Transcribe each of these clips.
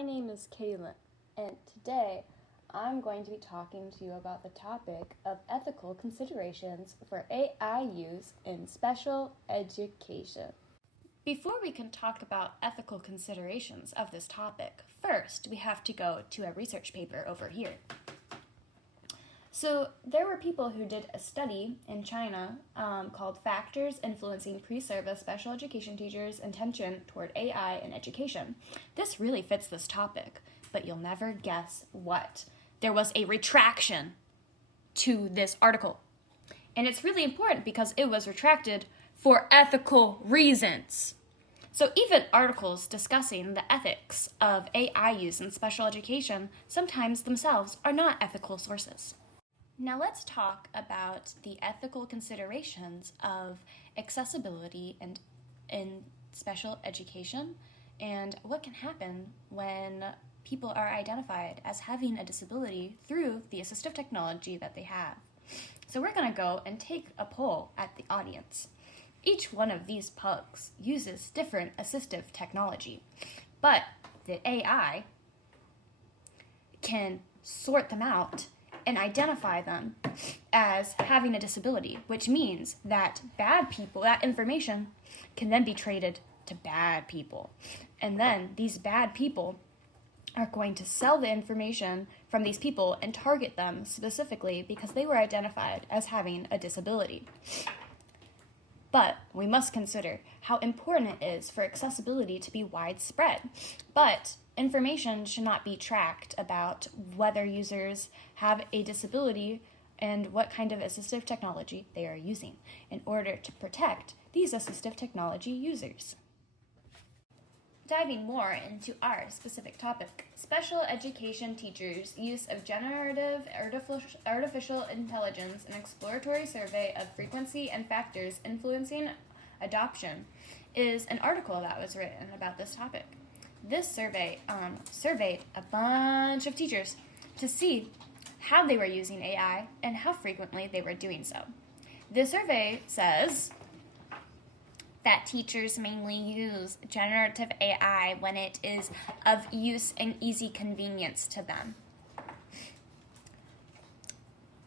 My name is Kaylin, and today I'm going to be talking to you about the topic of ethical considerations for AI use in special education. Before we can talk about ethical considerations of this topic, first we have to go to a research paper over here. So there were people who did a study in China called Factors Influencing Pre-Service Special Education Teachers' Intention Toward AI in Education. This really fits this topic, but you'll never guess what. There was a retraction to this article. And it's really important because it was retracted for ethical reasons. So even articles discussing the ethics of AI use in special education sometimes themselves are not ethical sources. Now let's talk about the ethical considerations of accessibility in special education and what can happen when people are identified as having a disability through the assistive technology that they have. So we're going to go and take a poll at the audience. Each one of these pugs uses different assistive technology, but the AI can sort them out and identify them as having a disability, which means that bad people, that information can then be traded to bad people. And then these bad people are going to sell the information from these people and target them specifically because they were identified as having a disability. But we must consider how important it is for accessibility to be widespread. But information should not be tracked about whether users have a disability and what kind of assistive technology they are using in order to protect these assistive technology users. Diving more into our specific topic, special education teachers' use of generative artificial intelligence, an exploratory survey of frequency and factors influencing adoption, is an article that was written about this topic. This survey surveyed a bunch of teachers to see how they were using AI and how frequently they were doing so. The survey says that teachers mainly use generative AI when it is of use and easy convenience to them.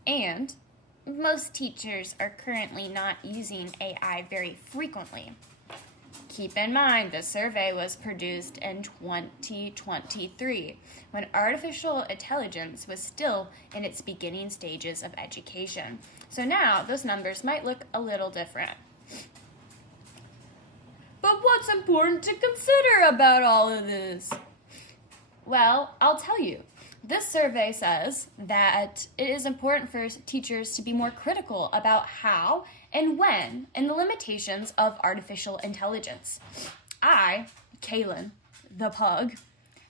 And most teachers are currently not using AI very frequently. Keep in mind, the survey was produced in 2023, when artificial intelligence was still in its beginning stages of education. So now, those numbers might look a little different. But what's important to consider about all of this? Well, I'll tell you. This survey says that it is important for teachers to be more critical about how and when and the limitations of artificial intelligence. I, Kaylin, the pug,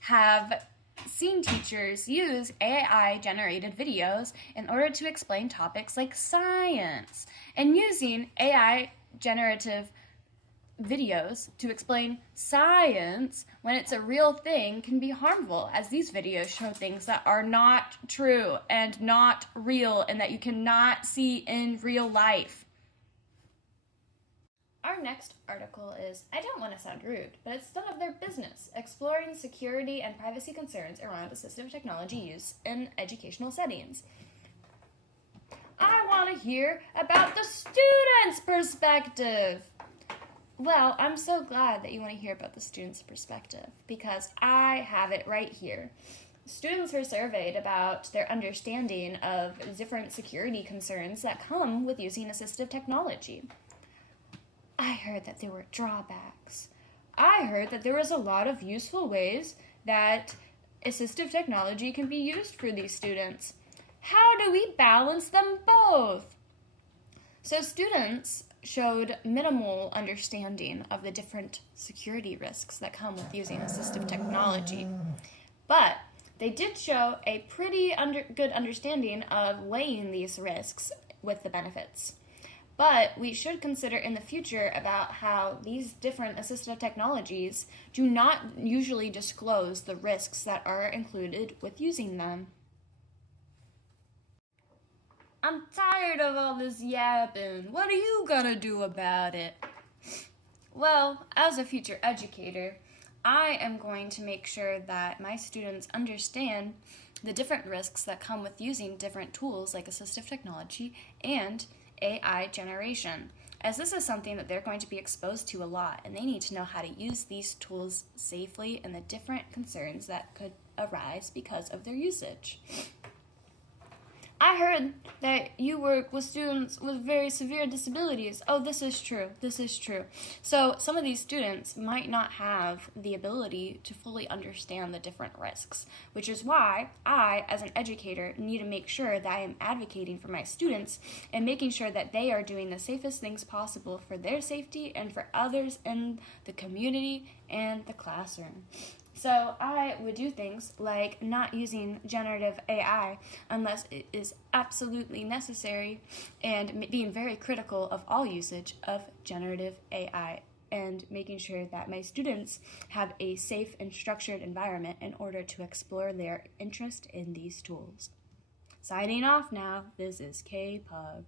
have seen teachers use AI-generated videos in order to explain topics like science, and using AI-generative videos to explain science when it's a real thing can be harmful, as these videos show things that are not true and not real and that you cannot see in real life. Our next article is, I don't want to sound rude, but it's none of their business, exploring security and privacy concerns around assistive technology use in educational settings. I want to hear about the student's perspective. Well, I'm so glad that you want to hear about the student's perspective because I have it right here. Students were surveyed about their understanding of different security concerns that come with using assistive technology. I heard that there were drawbacks. I heard that there was a lot of useful ways that assistive technology can be used for these students. How do we balance them both? So students showed minimal understanding of the different security risks that come with using assistive technology. But they did show a pretty good understanding of weighing these risks with the benefits. But we should consider in the future about how these different assistive technologies do not usually disclose the risks that are included with using them. I'm tired of all this yapping. What are you gonna do about it? Well, as a future educator, I am going to make sure that my students understand the different risks that come with using different tools like assistive technology and AI generation, as this is something that they're going to be exposed to a lot, and they need to know how to use these tools safely and the different concerns that could arise because of their usage. I heard that you work with students with very severe disabilities. Oh, this is true. This is true. So some of these students might not have the ability to fully understand the different risks, which is why I, as an educator, need to make sure that I am advocating for my students and making sure that they are doing the safest things possible for their safety and for others in the community and the classroom. So I would do things like not using generative AI unless it is absolutely necessary, and being very critical of all usage of generative AI, and making sure that my students have a safe and structured environment in order to explore their interest in these tools. Signing off now, this is K Pug.